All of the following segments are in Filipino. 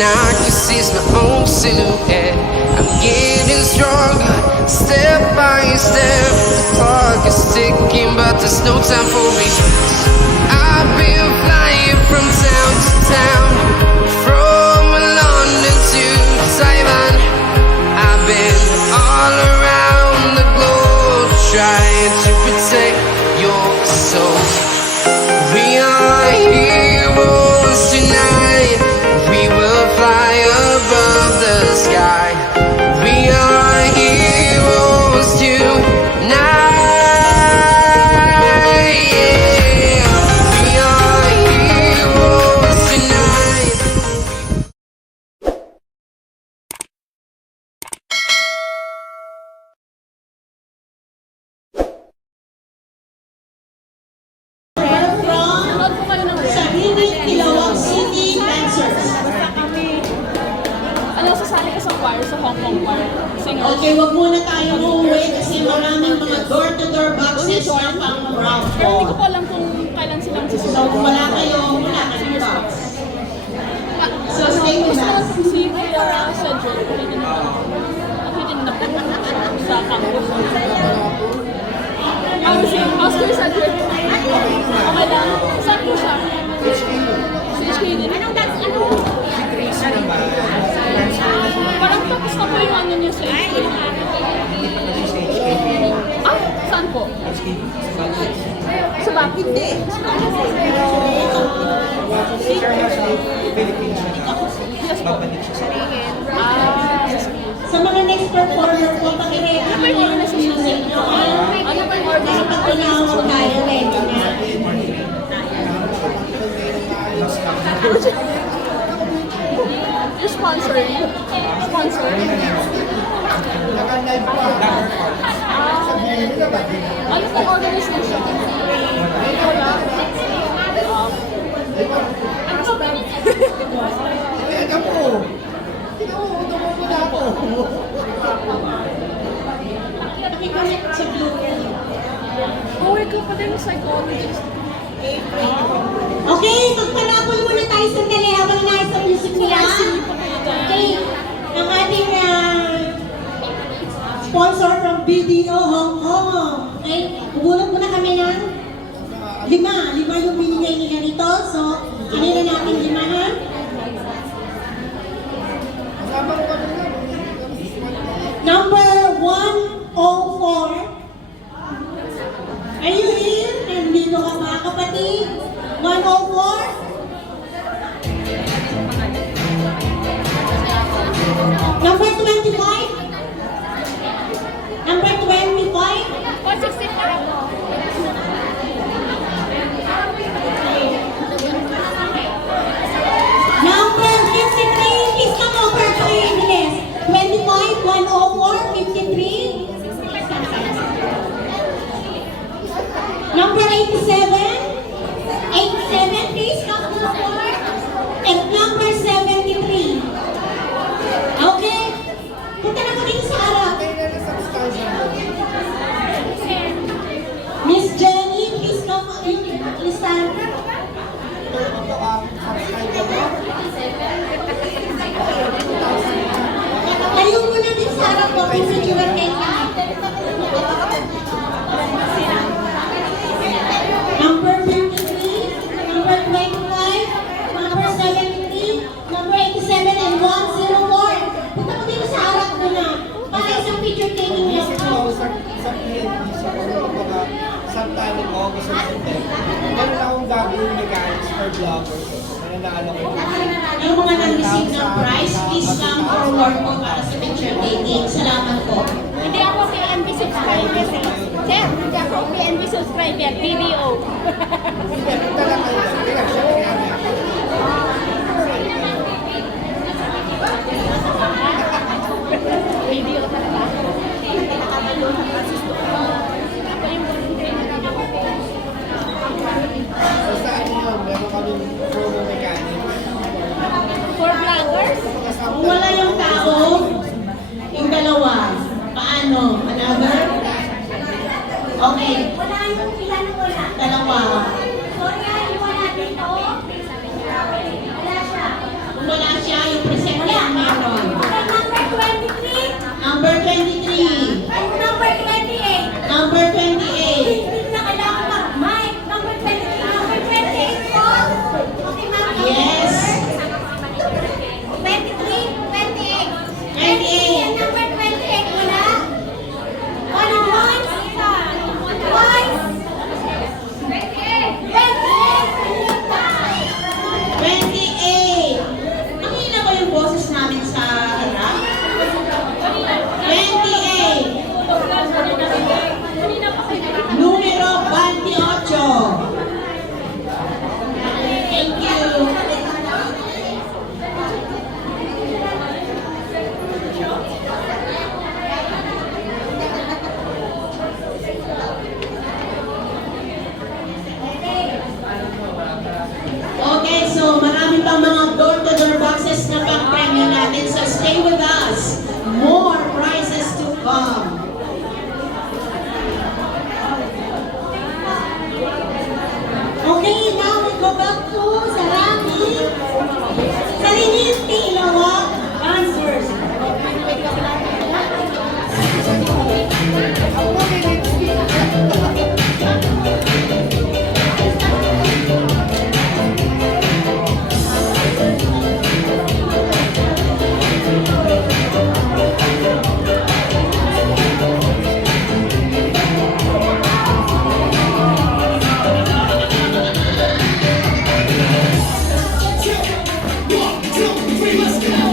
I can see my own silhouette. I'm getting stronger, step by step. The clock is ticking, but there's no time for me. I've been flying from town to town, from London to Taiwan. I've been all around the globe, trying to protect your soul. We are heroes tonight. We will fly above the sky. We are heroes tonight. Yeah. We are heroes tonight. Sasali ka sa choir, sa Hong Kong choir. Singers. Okay, wag muna tayo uuwi kasi maraming mga door-to-door boxes na pang ground Pero hindi ko floor. po alam kung kailan silang So, susunod. kung wala kayong box. So, stay with us. Si Kuya Cedric, nakikinig na po sa campus. Si Oscar Cedric. Okay lang. Saan po siya? Si HK din. Anong dance? Parang tapos na po yung ano niya sa HK. Ah, saan po? Sa back? Hindi. Sa mga next performer po, pakiready Ano ba yung order na sa music? Ano ba yung order Kasi na pag tinawag tayo, ready na. Your sponsor? Sponsor? Ano pong organization? Pakiconnect sa Blue. Kaway ka pa din psychologist. Okay, magpanapol muna tayo sandali habang nasa music nila. Okay, ang ating sponsor from BDO Hong Kong. Okay, bubulot muna kami ng lima yung binigay nila nito. So, kanina natin 5 ha? Number 104. Are you here? Nandito ka mga kapatid? 104? Number 25? Number 25? 165. Number 53? Please come over to your bilis. 25, 104, 53? Number 87? 87, please come forward. And number 73. Okay? Punta na po dito sa harap. Miss Jenny, please come. Please stand. Tayo muna din sa harap po. Picture kayo. Number 53, number 25, number 73, number 87, and 104. Punta ko dito sa harap ko na para isang picture taking lang po. Sa PNP, siguro mga sometime in August or September. Meron akong gagawin mechanics for vloggers. Nananaalo ko. Yung mga nag-receive ng prize, please come forward po para sa picture taking. Salamat po. Hindi ako PNB subscriber. Sir, hindi ako PNB subscriber. BBO. Punta lang kayo. Kaya siya kaya. BBO talaga. Basta ano yun, meron kami promo mechanics. For vloggers? Kung wala yung tao, yung dalawa, paano? Another? Okay. Wala yung ilan wala. Dalawa. Sorry, wala dito. Wala siya. Kung wala siya, siya, yung present niya meron. Okay, number 23. Number 23. At number 28. Number 28. Hindi na kailangan mag-mic. Number 23. Number 28 po. Okay, ma'am. Yes. 23, 28. 28. And number 28, wala. Once. Twice. 28. 28. Nakita ko yung boses namin sa harap. 28. Numero 28. Thank you. Okay, so marami pang mga door-to-door boxes na pang-premyo natin. So stay with us. More prizes to come. Okay, now we go back to Sarami. Saliniti, Ilawak, answers. One, two, three, let's go!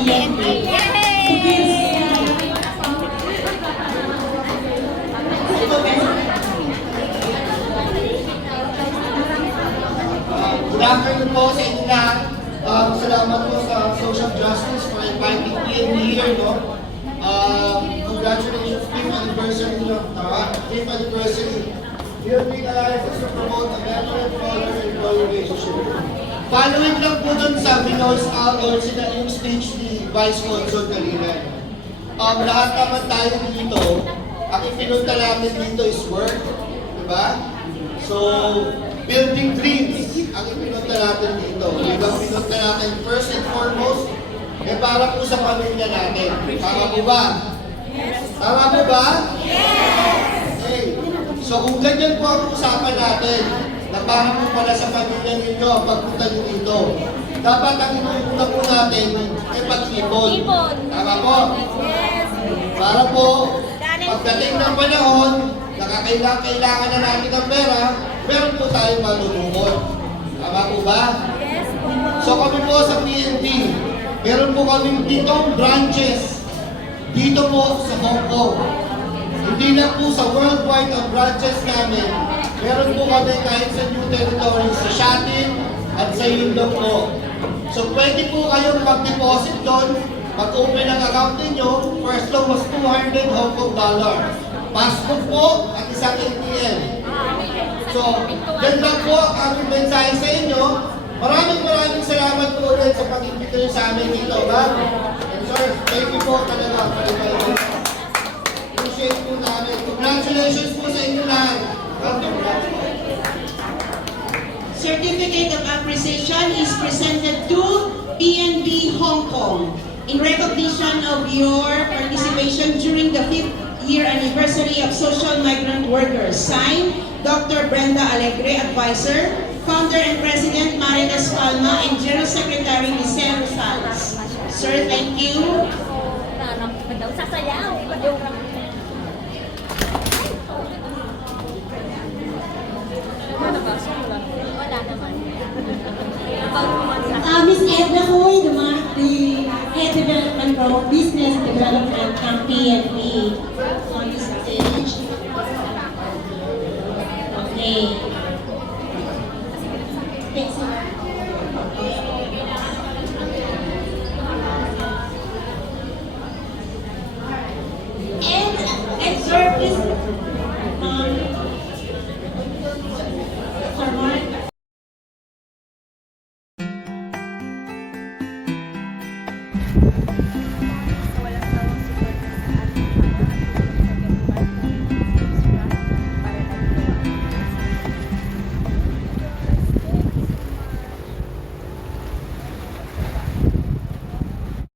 PNP. To give Good afternoon po sa inyo lahat. Salamat po sa Social Justice for inviting PNP here, no? Congratulations, 5th anniversary, 5th anniversary. PNP Alliance to promote a better employer-employee relationship. Following lang po dun sa Binoy's or yung speech ni Vice Consul kanina. Lahat naman tayo dito, ang ipinunta namin dito is work, di ba? So, building dreams ang ipinunta natin dito. Ang pinunta natin first and foremost, para po sa pamilya natin. Tama po ba? Yes. Tama po ba? Yes! Okay. So kung ganyan po ang usapan natin, na para po pala sa pamilya ninyo ang pagpunta nyo dito, dapat ang inuuna po natin ay pag-ipon. Tama po? Yes. Para po, pagdating ng panahon, nakakailangan na natin ng pera, meron po tayong malulungkot. Tama po ba? Yes. So kami po sa PNP, meron po kaming 7 branches dito po sa Hong Kong. Hindi na po sa worldwide ang branches namin. Meron po kami kahit sa new territories, sa Shatin at sa Yundong po. So pwede po kayong mag-deposit doon, mag-open ang account ninyo, first loan was 200 Hong Kong dollar. Passbook po at isang ATM. So, yan lang po ang aming mensahe sa inyo. Maraming salamat po ulit sa pag-imbita nyo sa amin dito, ba? And sir, thank you po talaga. Appreciate po namin. Congratulations po sa inyo lahat. Certificate of Appreciation is presented to PNP Hong Kong in recognition of your participation during the 5th year anniversary of Social Migrant Workers. Signed, Dr. Brenda Alegre, Advisor, Founder and President Marinas Palma, and General Secretary Giselle Rosales. Sir, thank you. Sasayaw. Wala naman. Ms. Edna Hoy, the Head Development Pro Business Development ng PNP on the stage. Okay. Thanks, sir. And sir, please, Sir Mark.